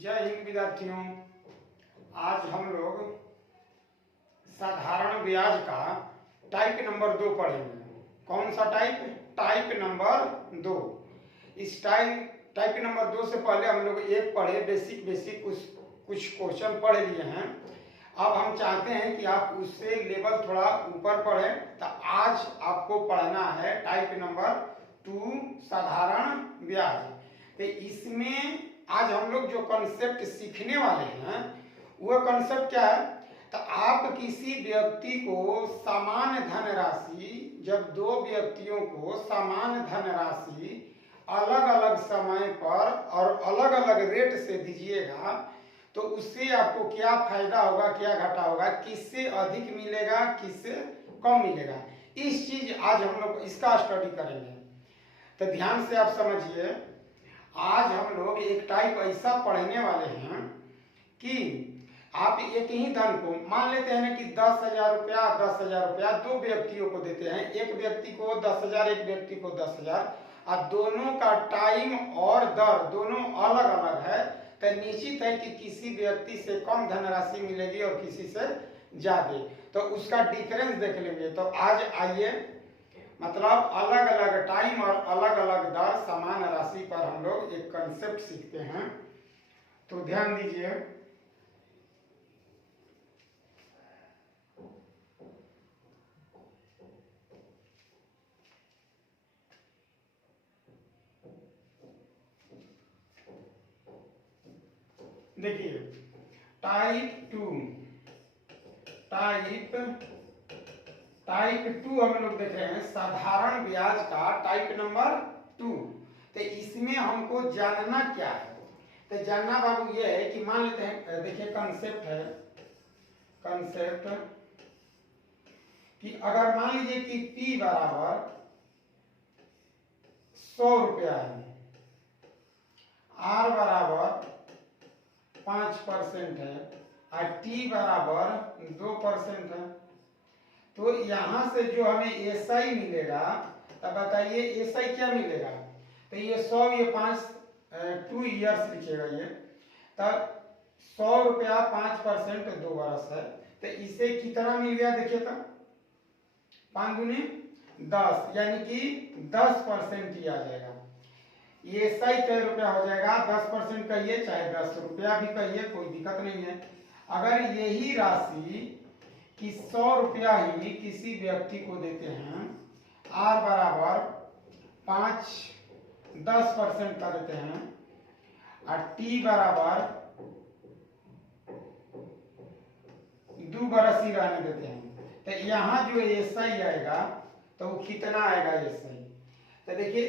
जय हिंद विद्यार्थियों। आज हम लोग साधारण ब्याज का टाइप नंबर 2 पढ़ेंगे। कौन सा टाइप? Type number 2। इस टाइप नंबर 2 से पहले हम लोग एक पढ़े, बेसिक कुछ क्वेश्चन पढ़ लिए हैं। अब हम चाहते हैं कि आप उससे लेवल थोड़ा ऊपर पढ़ें। तो आज आपको पढ़ना है टाइप नंबर 2 साधारण ब्याज। तो इसमें आज हम लोग जो कॉन्सेप्ट सीखने वाले हैं वह कॉन्सेप्ट क्या है? तो आप किसी व्यक्ति को समान धनराशि, जब दो व्यक्तियों को समान धनराशि अलग अलग समय पर और अलग अलग रेट से दीजिएगा तो उससे आपको क्या फायदा होगा, क्या घाटा होगा, किससे अधिक मिलेगा, किससे कम मिलेगा, इस चीज आज हम लोग इसका स्टडी करेंगे। तो ध्यान से आप समझिए। आज हम लोग एक टाइप ऐसा पढ़ने वाले हैं कि आप एक ही धन को मान लेते हैं कि 10,000 रुपया 10,000 रुपया दो व्यक्तियों को देते हैं। एक व्यक्ति को 10,000, एक व्यक्ति को 10,000। अब दोनों का टाइम और दर दोनों अलग अलग है। तो निश्चित है कि किसी व्यक्ति से कम धनराशि मिलेगी और किसी से ज्यादा। तो उसका डिफरेंस देख लेंगे। तो आज आइए, मतलब अलग अलग टाइम और अलग अलग दर समान राशि पर हम लोग एक कंसेप्ट सीखते हैं। तो ध्यान दीजिए। देखिए, टाइप 2 हम लोग देख रहे हैं साधारण ब्याज का टाइप नंबर 2। तो इसमें हमको जानना क्या है? तो जानना बाबू ये है कि मान लेते हैं, देखिए कंसेप्ट है, कंसेप्ट कि अगर मान लीजिए कि P बराबर 100 रुपया है, R बराबर 5% है और T बराबर 2% है। तो यहां से जो हमें SI मिलेगा, तब बताइए SI क्या मिलेगा? तो ये 100, ये 5, 2 ईयर्स लिखिएगा। ये तब 100 रुपया 5% 2 बरस है। तो इसे कितना मिल गया? देखिए तो 5 दूनी 10, यानी कि 10% ही आ जाएगा। ये SI कई रुपया हो जाएगा? 10% कहिए चाहे 10 रुपया भी कहिए, कोई दिक्कत नहीं है। अगर यही राशि कि 100 रुपया ही किसी व्यक्ति को देते हैं, R बराबर 10% का देते हैं और T बराबर 2 बरस ही रहने देते हैं, तो यहाँ जो SI आएगा तो वो कितना आएगा SI? तो देखिए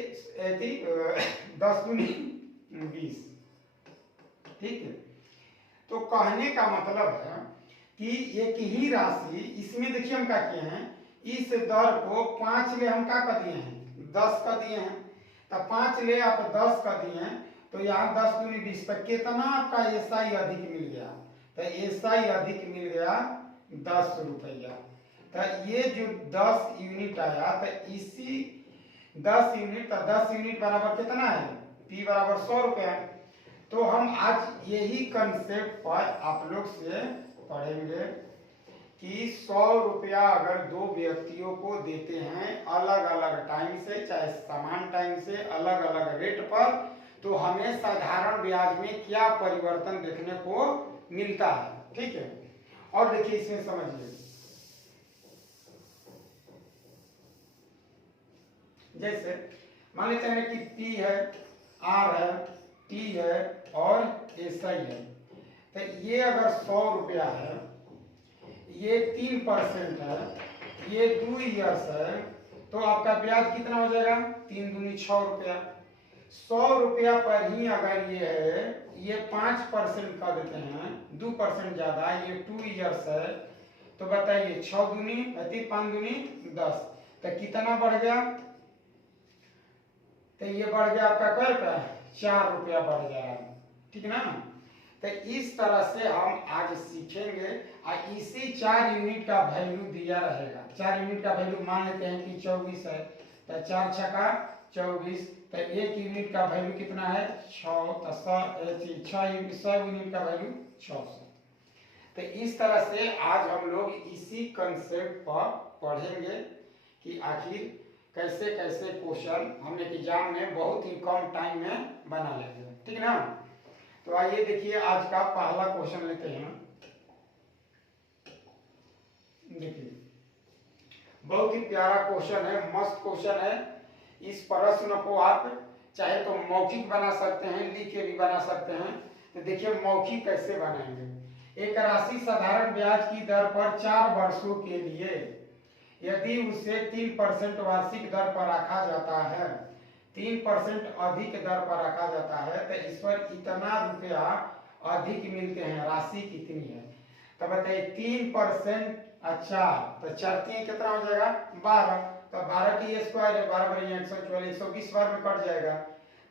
10 दूनी 20। ठीक है। तो कहने का मतलब है कि एक ही राशि, इसमें देखिए हम क्या किए हैं, इस दर को 5 ले हम क्या कर दिए हैं? 10 का दिए हैं। तो 5 ले आप 10 का दिए हैं, तो यहाँ 10 दूनी 20 पर कितना आपका SI अधिक मिल गया? तो SI अधिक मिल गया 10 रुपया। तो ये जो 10 यूनिट आया, तो इसी 10 यूनिट, तो 10 यूनिट बराबर कितना है? P बराबर 100 रुपया। तो हम आज यही कंसेप्ट पर आप लोग से पढ़ेंगे कि 100 रुपया अगर दो व्यक्तियों को देते हैं अलग अलग टाइम से, चाहे समान टाइम से, अलग अलग रेट पर, तो हमें साधारण ब्याज में क्या परिवर्तन देखने को मिलता है। ठीक है। और देखिए इसमें समझिए, जैसे मान लेते हैं कि P है, R है, T है और SI है। तो ये अगर 100 रुपया है, ये 3% है, ये 2 ईयर्स है, तो आपका ब्याज कितना हो जाएगा? 3 दूनी 6 रुपया। 100 रुपया पर ही अगर ये है, ये 5% का देते हैं, 2% ज्यादा, ये 2 ईयर्स है, तो बताइए 6 दूनी 5 दूनी 10, तो कितना बढ़ गया? तो ये बढ़ गया आपका क्या रुपया? 4 रुपया बढ़ गया। ठीक ना? तो इस तरह से हम आज सीखेंगे और इसी 4 यूनिट का वैल्यू दिया रहेगा। 4 यूनिट का वैल्यू मान लेते हैं कि 24 है, तो 4 छक्का 24। तो 1 यूनिट का वैल्यू कितना है 6, तो 6 यूनिट का वैल्यू 600। तो इस तरह से आज हम लोग इसी कंसेप्ट पर पढ़ेंगे कि आखिर कैसे कैसे क्वेश्चन हम एग्जाम में बहुत ही कम टाइम में बना लेंगे, ठीक ना। तो आइए देखिए आज का पहला क्वेश्चन लेते हैं। देखिए बहुत ही प्यारा क्वेश्चन है, मस्त क्वेश्चन है। इस प्रश्न को आप चाहे तो मौखिक बना सकते हैं, लिख के भी बना सकते हैं। तो देखिए मौखिक कैसे बनाएंगे। एक राशि साधारण ब्याज की दर पर 4 वर्षों के लिए यदि उसे 3% वार्षिक दर पर रखा जाता है, 3% अधिक दर पर रखा जाता है, तो इस पर इतना रुपया अधिक मिलते हैं, राशि कितनी है। तो बताइए 3%, अच्छा तो 4 कितना हो जाएगा 12, तो 12 की स्क्वायर है 12 बराबर 144, 120 बार में कट जाएगा।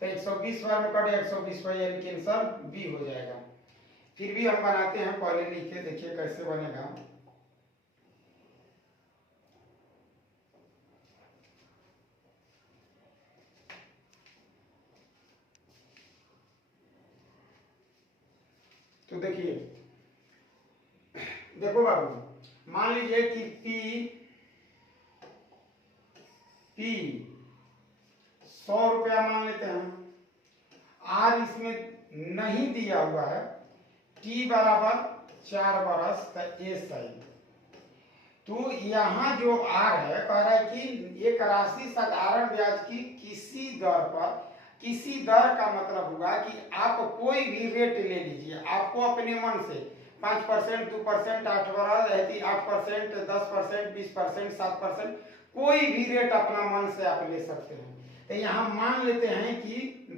तो 120 बार में कट 120 पर यानी कि आंसर बी हो जाएगा। फिर भी हम बनाते हैं, पहले लिख के देखिए कैसे बनेगा। तो देखिए देखो बाबू, मान लीजिए कि पी 100 रुपया मान लेते हैं। आर इसमें नहीं दिया हुआ है, टी बराबर 4 बरस, तो ए सही। तो यहाँ जो आर है कह रहा है कि एक राशि साधारण ब्याज की किसी दर पर, किसी दर का मतलब हुआ कि आप कोई भी रेट ले लीजिए, आपको अपने मन से 5%, 2%, 8%, 10%, 20%, 7%, कोई भी रेट अपना मन से आप ले सकते हैं। तो यहाँ मान लेते हैं कि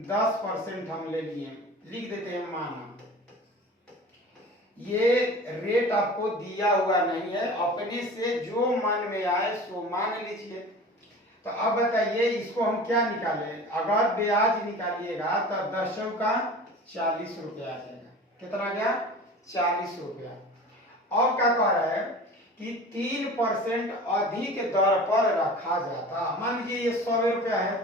10% हम ले लिए, लिख देते हैं माना। ये रेट आपको दिया हुआ नहीं है, अपने से जो मन में आए सो मान लीजिए। तो अब बताइए इसको हम क्या निकाले, अगर ब्याज निकालिएगा तो 10 का 40 रुपया आ जाएगा। कितना आ गया 40 रुपया। और क्या कह रहा है कि 3% अधिक दर पर रखा जाता। मान लीजिए ये 100 रुपया है,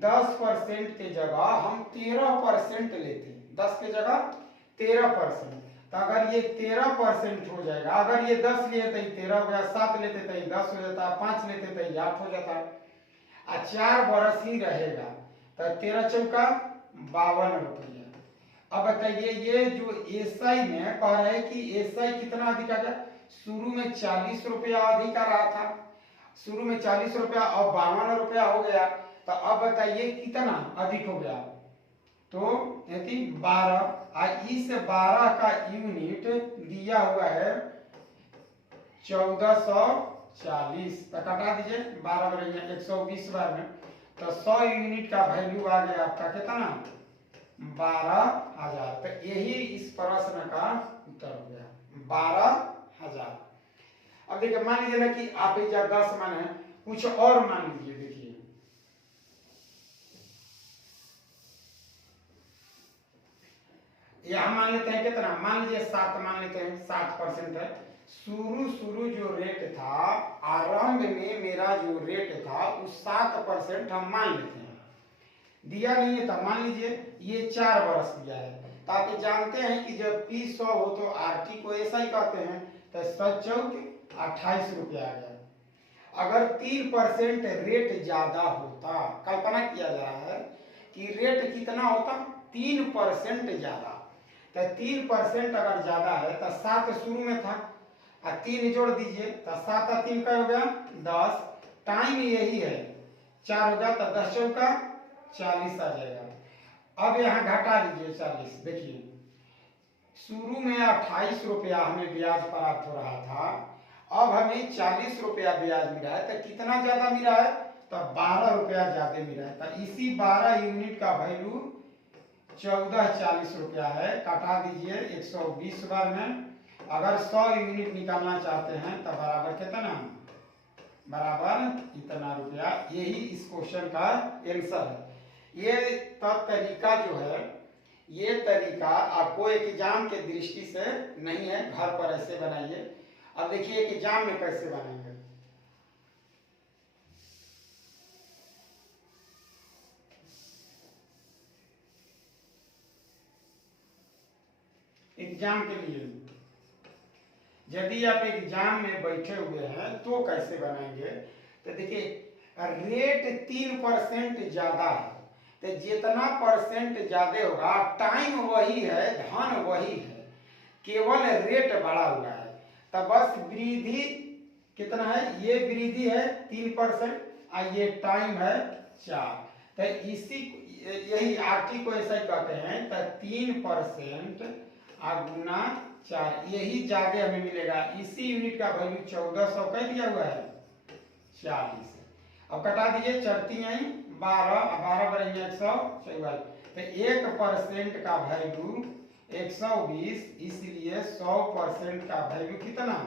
10% के जगह हम 13% लेते, 10 के जगह 13%। तो अगर ये 13% हो जाएगा, अगर ये 10 लिए तो ये 13 हो गया, 7 लेते तो ये 10 हो जाता, 5 लेते तो ये 8 हो जाता, 4 बरस ही रहेगा। तो 13 चौका 52 रुपया। अब बताइए ये जो एसआई में कह रहे हैं कि एसआई कितना अधिक आ गया, शुरू में 40 रुपया अधिक आ रहा था, शुरू में 40 रुपया और 52 रुपया हो गया। तो अब बताइए कितना अधिक हो गया, तो 12। इस 12 का यूनिट दिया हुआ है 1440, तो कटा दीजिए 12 बराबर 120 बार में, तो 100 यूनिट का वैल्यू आ गया आपका कितना 12,000। तो यही इस प्रश्न का उत्तर हो गया 12,000। अब देखिए मान लीजिए ना कि आप 10 मान है, कुछ और मान लीजिए। देखिए यहां मान लेते हैं कितना, मान लीजिए 7 मान लेते हैं, 7% है। शुरू जो रेट था, आरंभ में मेरा जो रेट था उस 7% हम मान लेते हैं, दिया नहीं है तो मान लीजिए ये 4 बरस दिया है। तो आप जानते हैं कि जब P 100 हो तो RT को ऐसा ही कहते हैं। तो 7 चौक 28 रुपया आ गया। अगर 3% रेट ज्यादा होता, कल्पना किया जा रहा है कि रेट कितना होता 3% ज्यादा, तो 3% अगर ज्यादा है तो 7 शुरू में था और 3 जोड़ दीजिए, तो 7 और 3 का हो गया 10, टाइम यही है 4 हो गया, तो 10 चौका 40 आ जाएगा। अब यहाँ घटा दीजिए 40। देखिए शुरू में 28 रुपया हमें ब्याज प्राप्त हो रहा था, अब हमें 40 रुपया ब्याज मिला है, तो कितना ज्यादा मिला है, तो 12 रुपया ज्यादा मिला है। तो इसी 12 यूनिट का वैल्यू 1440 रुपया है। काटा दीजिए 120 बार में। अगर 100 यूनिट निकालना चाहते हैं तो बराबर कितना, बराबर इतना रुपया। यही इस क्वेश्चन का आंसर है। ये तरीका जो है, ये तरीका आपको एग्जाम के दृष्टि से नहीं है, घर पर ऐसे बनाइए। अब देखिए एग्जाम में कैसे बनाएंगे। एग्जाम के लिए, यदि आप एग्जाम में बैठे हुए हैं तो कैसे बनाएंगे। तो देखिए रेट 3% ज्यादा है, तो जितना परसेंट ज्यादा होगा टाइम वही है, धन वही है, केवल रेट बढ़ा हुआ है। तो बस वृद्धि कितना है, ये वृद्धि है 3% और ये टाइम है 4। तो इसी यही आरटी को ऐसा ही कहते हैं। तो 3% गुना 4, यही ज्यादा हमें मिलेगा। इसी यूनिट का वैल्यू 1400 कह दिया हुआ है 40। अब कटा दीजिए, चलती आई 12 बनेंगे 144। तो 1% का वैल्यू 120, इसलिए 100% का वैल्यू कितना,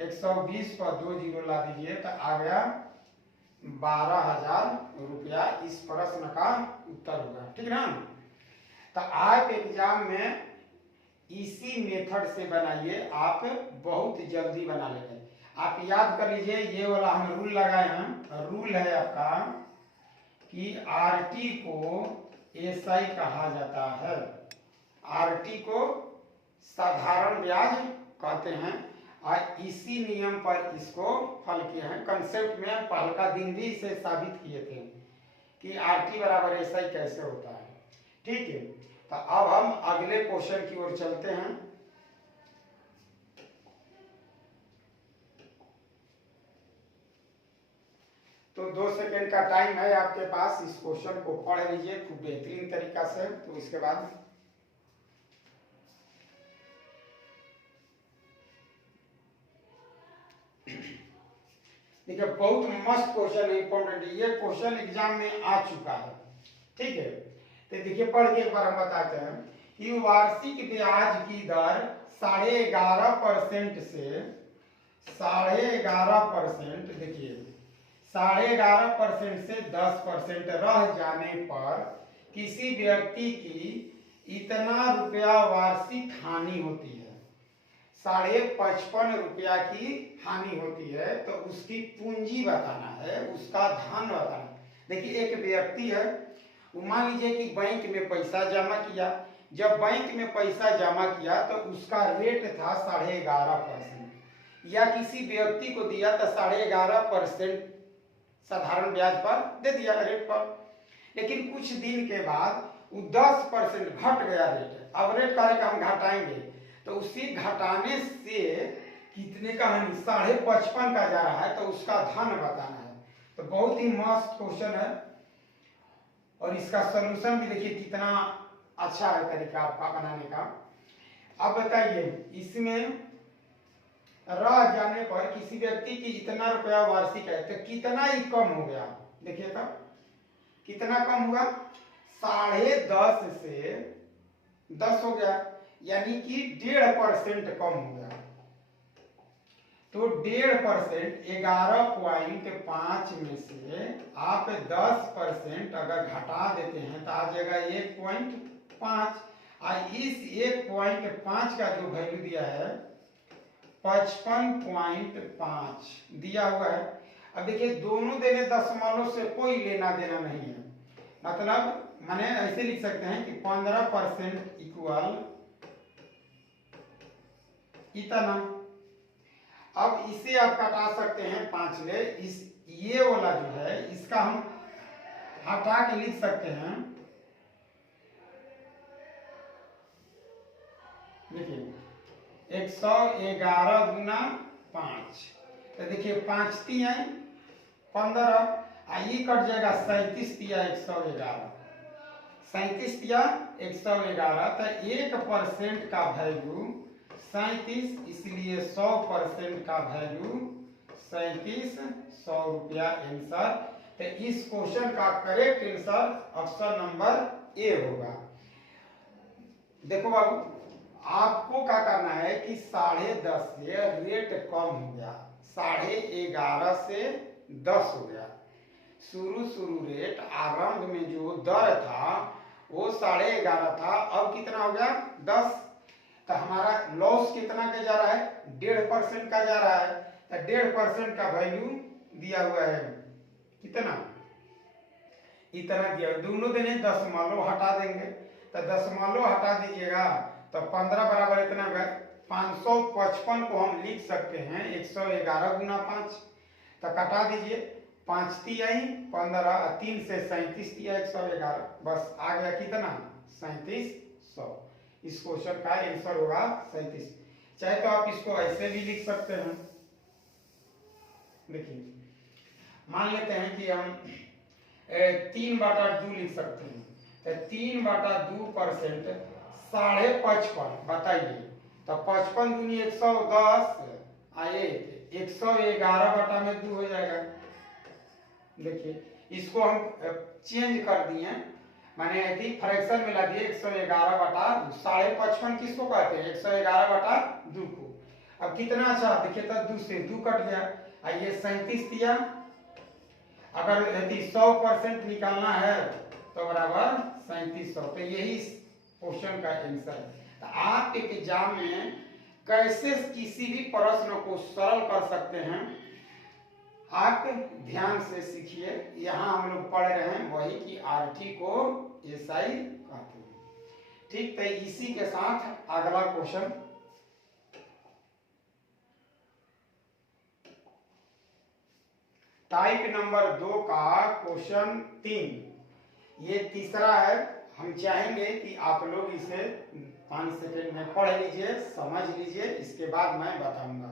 120 पर 2 जीरो ला दीजिए तो आ गया 12,000 रुपया। इस प्रश्न का उत्तर होगा, ठीक ना। तो आप एग्जाम में इसी मेथड से बनाइए, आप बहुत जल्दी बना लेंगे। आप याद कर लीजिए, ये वाला हम रूल लगाए हैं, रूल है आपका कि आरटी को एसआई कहा जाता है। आरटी को साधारण ब्याज कहते हैं और इसी नियम पर इसको हल किए हैं। कंसेप्ट में पहल का दिन भी इसे साबित किए थे कि आरटी बराबर एसआई कैसे होता है, ठीक है। तो अब हम अगले क्वेश्चन की ओर चलते हैं। तो 2 सेकंड का टाइम है आपके पास, इस क्वेश्चन को पढ़ लीजिए खूब बेहतरीन तरीका से। तो इसके बाद देखिए बहुत मस्त क्वेश्चन है, इंपॉर्टेंट है। ये क्वेश्चन एग्जाम में आ चुका है, ठीक है। तो देखिए पढ़ के एक बार हम बताते हैं कि वार्षिक ब्याज की दर 11.5% से 11.5%, देखिए 11.5% से 10% रह जाने पर किसी व्यक्ति की इतना रुपया वार्षिक हानि होती है। 55.5 रुपया की हानि होती है, तो उसकी पूंजी बताना है, उसका धन बताना है। देखिए एक व्यक्ति है, वो मान लीजिए कि बैंक में पैसा जमा किया। जब बैंक में पैसा जमा किया तो उसका रेट था 11.5%, या किसी व्यक्ति को दिया तो 11.5% साधारण ब्याज पर दे दिया रेट पर। लेकिन कुछ दिन के बाद वो 10% घट गया रेट। अब रेट का हम घटाएंगे, तो उसी घटाने से कितने का हानि, 55.5 का जा रहा है, तो उसका धन बताना है। तो बहुत ही मस्त क्वेश्चन है और इसका सलूशन भी देखिए कितना अच्छा है तरीका आपका बनाने का। अब बताइए, इसमें रह जाने पर किसी व्यक्ति की इतना रुपया वार्षिक है, तो कितना ही कम हो गया। देखिए तब कितना कम होगा, 10.5 से 10 हो गया, यानी कि 1.5% कम हो गया। तो 1.5% 11.5 में से आप 10% अगर घटा देते हैं तो आ जाएगा 1.5। और इस 1.5 का जो वैल्यू दिया है 55.5 दिया हुआ है। अब देखिए दोनों देने दशमलव से कोई लेना देना नहीं है, मतलब माने ऐसे लिख सकते हैं कि 15% इक्वल इतना। अब इसे आप कटा सकते हैं 5 ले, इस ये वाला जो है इसका हम हटा के लिख सकते हैं। देखिए 111 गुना 5, तो देखिए 5 तिया 15, ये कट जाएगा 37 तिया 111, 37 तिया 111। तो 1% का वैल्यू 37, इसलिए 100% का वैल्यू 37, 100 रुपया आंसर। तो इस क्वेश्चन का correct answer option number A होगा। देखो बाबू, आपको क्या करना है कि 10.5 से रेट कम हो गया, 11.5 से 10 हो गया। शुरू रेट आरंभ में जो दर था वो 11.5 था, अब कितना हो गया 10। तो हमारा लॉस कितना का जा रहा है, 1.5% का जा रहा है। तो 1.5% का वैल्यू दिया हुआ है कितना, इतना दिया। दोनों देने दशमलव हटा देंगे, तो दशमलव हटा दीजिएगा तो 15 बराबर इतना होगा 555 को हम लिख सकते हैं 111 गुना 5। तो कटा दीजिए, 5 तिहाई 15, 3 से 37 तिहाई 111, बस आ गया कितना 3700। इस क्वेश्चन का आंसर होगा 37। चाहे तो आप इसको ऐसे भी लिख सकते हैं। देखिए मान लेते हैं कि हम 3/2 लिख सकते हैं। तो 3/2% 55.5 बताइए। तो 55 दूनी 110 आए 111/2 हो जाएगा। देखिए इसको हम चेंज कर दिए, माने यदि फ्रैक्शन में ला दिए 111/2। 55.5 किसको कहते हैं 111/2 को। अब कितना अच्छा देखिए, तो 2 से 2 कट गया, आइए 37 दिया। अगर यदि 100% निकालना है तो बराबर 3700। तो यही क्वेश्चन का आंसर है। तो आप एक एग्जाम में कैसे किसी भी प्रश्न को सरल कर सकते हैं, आप ध्यान से सीखिए। यहाँ हम लोग पढ़ रहे हैं वही कि आरटी को एसआई कहते हैं। ठीक, तो इसी के साथ अगला क्वेश्चन, टाइप नंबर 2 का क्वेश्चन 3। ये तीसरा है। हम चाहेंगे कि आप लोग इसे 5 सेकंड में पढ़ लीजिए, समझ लीजिए, इसके बाद मैं बताऊंगा।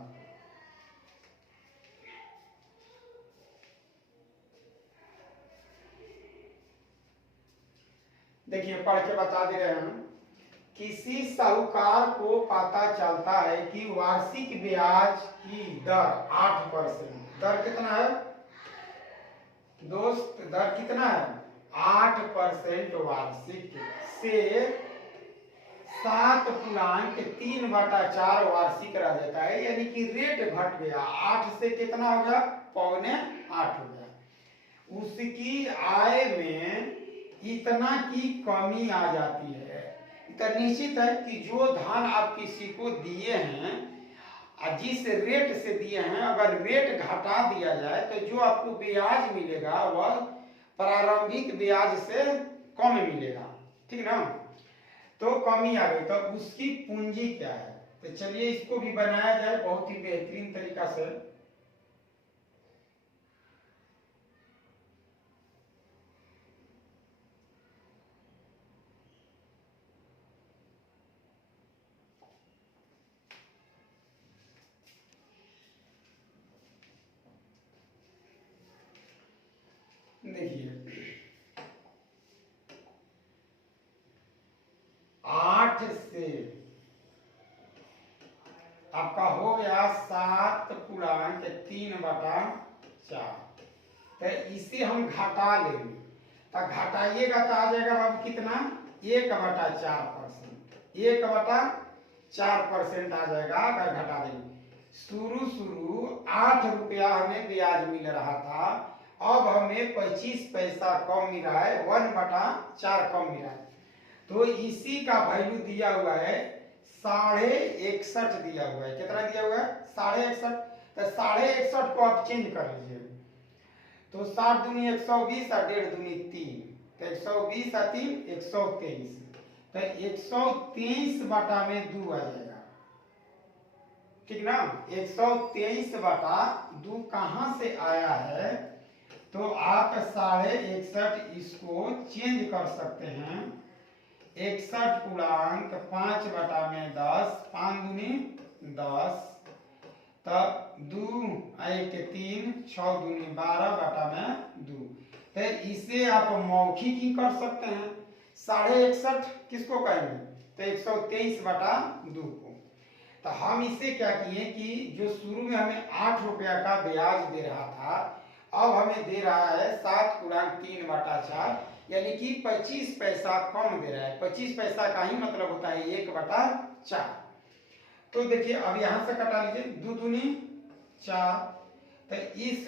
देखिए पढ़ के बता दे रहे हैं। किसी साहूकार को पता चलता है कि वार्षिक ब्याज की दर 8%। दर कितना है दोस्त, दर कितना है 8% वार्षिक से 7.3/4 वार्षिक रह जाता है। यानी कि रेट घट गया, 8 से कितना हो गया 7.25 हो गया। उसकी आय में इतना की कमी आ जाती है। तो निश्चित है कि जो धान आप किसी को दिए हैं, जिस रेट से दिए हैं, अगर रेट घटा दिया जाए तो जो आपको ब्याज मिलेगा वह प्रारंभिक ब्याज से कम मिलेगा। ठीक ना, तो कमी आ गई, तो उसकी पूंजी क्या है। तो चलिए इसको भी बनाया जाए बहुत ही बेहतरीन तरीका से। देखिए 8 से आपका हो गया 7.3/4। तो इसे हम घटा लेंगे, तो घटाइएगा तो आ जाएगा बाबू कितना 1/4%। 1/4% आ जाएगा अगर घटा देंगे। शुरू 8 रुपया हमें ब्याज मिल रहा था, अब हमें 25 पैसा कम मिला है, 1/4 कम मिला है। तो इसी का वैल्यू दिया हुआ है 61.5 दिया हुआ है। कितना दिया हुआ है 61.5। तो 61.5 को आप चेंज कर लीजिए, तो 7 दूनी 120 और 1.5 दूनी 3, तो 120 और 3 123। तो 123/2 आ जाएगा। ठीक ना, 123/2 कहां से आया है, तो आप 61.5 इसको चेंज कर सकते हैं 61.5/10, 5 दूनी 10, तब 2 1 3 6 दूनी 12/2। तो इसे आप मौखिक ही कर सकते हैं। 61.5 किसको कहेंगे, तो 123/2 को। तो हम इसे क्या किए कि जो शुरू में हमें 8 रुपया का ब्याज दे रहा था, अब हमें दे रहा है 7.3/4, यानी कि 25 पैसा कम दे रहा है। 25 पैसा का ही मतलब होता है 1/4। तो देखिए अब यहां से कटा लीजिए, 2 दूनी 4, तो इस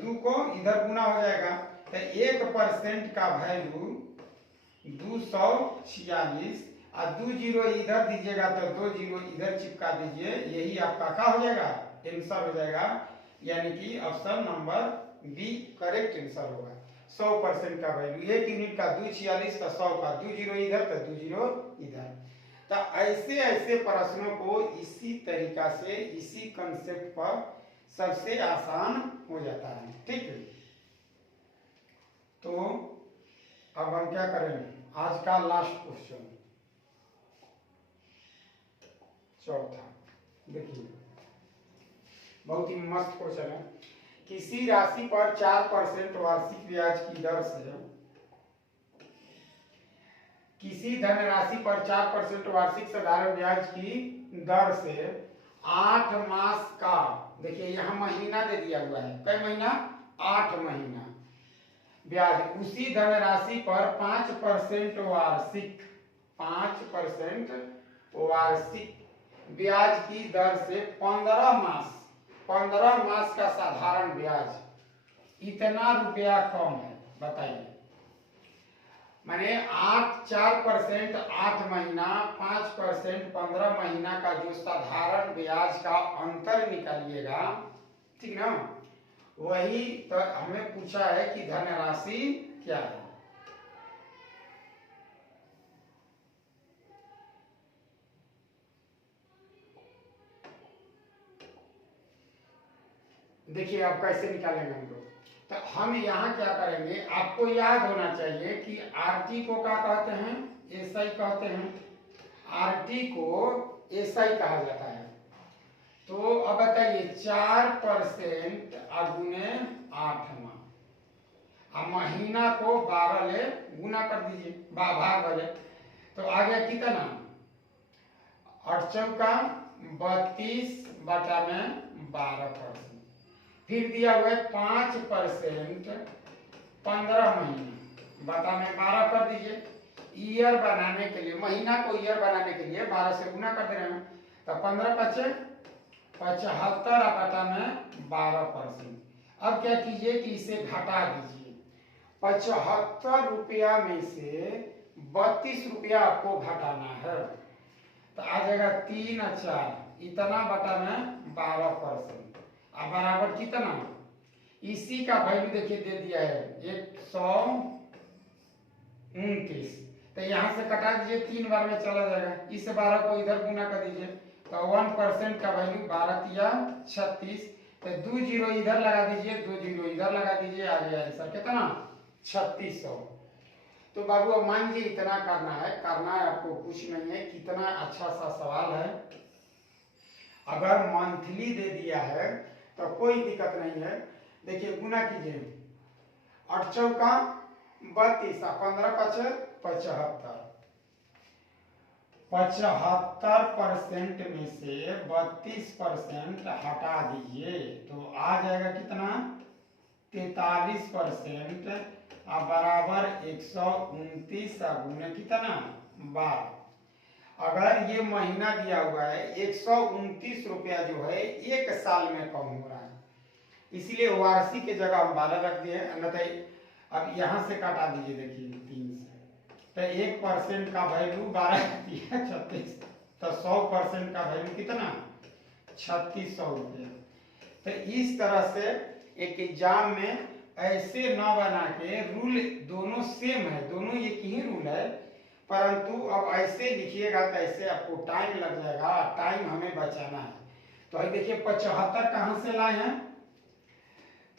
2 को इधर गुना हो जाएगा। तो 1% का वैल्यू 246, और 2 जीरो इधर दीजिएगा तो 2 जीरो इधर चिपका दीजिए, यही आपका क्या हो जाएगा आंसर हो जाएगा। यानी कि option number B correct answer होगा। 100% का वैल्यू, 1 यूनिट का 246 का 100 का 2 जीरो इधर तो 2 जीरो इधर। तो ऐसे ऐसे प्रश्नों को इसी तरीका से इसी कंसेप्ट पर सबसे आसान हो जाता है। ठीक है, तो अब हम क्या करेंगे, आज का लास्ट क्वेश्चन चौथा, देखिए बहुत ही मस्त क्वेश्चन है। किसी राशि पर 4% वार्षिक ब्याज की दर से, किसी धनराशि पर 4% वार्षिक साधारण ब्याज की दर से 8 मास का, देखिए यहाँ महीना दे दिया हुआ है, कई महीना, 8 महीना ब्याज, उसी धनराशि पर 5% वार्षिक, 5% वार्षिक ब्याज की दर से 15 मास का साधारण ब्याज, इतना रुपया कम है, बताइए। माने 4% 8 महीना, 5% 15 महीना का जो साधारण ब्याज का अंतर निकालिएगा, ठीक ना, वही तो हमें पूछा है कि धनराशि क्या है। देखिए आप कैसे निकालेंगे हम लोग, तो हम यहाँ क्या करेंगे, आपको याद होना चाहिए कि आरटी को क्या कहते हैं, एसआई कहते हैं, आरटी को एसआई कहा जाता है। तो अब बताइए 4% अगुने 8 माह, अब महीना को 12 ले गुना कर दीजिए, भाग वाले, तो आ गया कितना, 8 चौका 32 बटा में 12%, फिर दिया हुआ है 5% 15 महीने बटा में 12 कर दीजिए। ईयर बनाने के लिए, महीना को ईयर बनाने के लिए 12 से गुना कर दे रहे हैं, तो 15 पचे 75 बटा में 12%। अब क्या कीजिए कि इसे घटा दीजिए, 75 रुपया में से 32 रुपया आपको घटाना है, तो आ जाएगा 3 और 4 इतना बटा में 12%, अब बराबर कितना, इसी का वैल्यू देखिए दे दिया है 129, तो यहाँ से कटा दीजिए, 3 बार में चला जाएगा, इस 12 को इधर गुना कर दीजिए, तो 1% का वैल्यू 12 या 36, तो 2 जीरो इधर लगा दीजिए, 2 जीरो इधर लगा दीजिए, आ गया आंसर कितना, 3600। तो बाबू अब मान लीजिए इतना करना है आपको, कुछ नहीं है, कितना अच्छा सा सवाल है। अगर मंथली दे दिया है तो कोई दिक्कत नहीं है। देखिए गुना कीजिए, 8 चौका 32, 15 पचे 75, 75% में से 32% हटा दीजिए, तो आ जाएगा कितना, 43%, अब बराबर 129 गुने कितना, 12। अगर ये महीना दिया हुआ है, 129 रुपया जो है 1 साल में कम हो रहा है, इसलिए वार्षिक की जगह हम 12 रख दिए, अन्यथा अब यहाँ से काटा दीजिए, देखिए 3 से, तो 1% का वैल्यू 12 36, तो 100% का वैल्यू कितना, 3600 रुपये। तो इस तरह से एक एग्जाम में ऐसे न बना के, रूल दोनों सेम है, दोनों एक ही रूल है, परंतु अब ऐसे लिखिएगा तो ऐसे आपको टाइम लग जाएगा, टाइम हमें बचाना है। तो अभी देखिए 75 कहाँ से लाए हैं,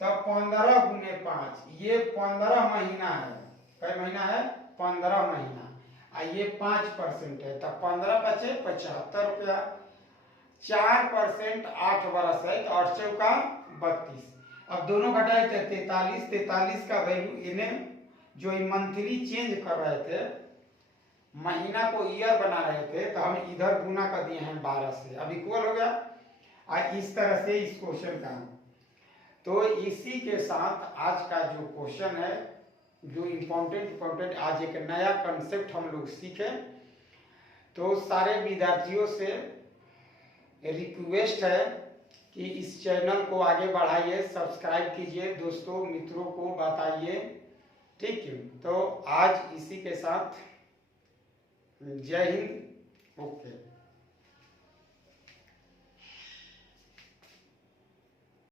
तो 15 गुने 5, ये 15 महीना है, कई महीना है, 15 महीना, और ये 5% है, तो 15 बचे 75 रुपया, 4% 8 बरस है, तो 8 चौका 32, अब दोनों घटाए थे 43 का वैल्यू, इन्हें जो मंथली चेंज कर रहे थे, महीना को ईयर बना रहे थे, तो हम इधर गुना कर दिए हैं 12 से, अब इक्वल हो गया। और इस तरह से इस क्वेश्चन का, तो इसी के साथ आज का जो क्वेश्चन है, जो इम्पोर्टेंट आज एक नया कंसेप्ट हम लोग सीखे। तो सारे विद्यार्थियों से रिक्वेस्ट है कि इस चैनल को आगे बढ़ाइए, सब्सक्राइब कीजिए, दोस्तों मित्रों को बताइए, ठीक है। तो आज इसी के साथ जय हिंद, ओके।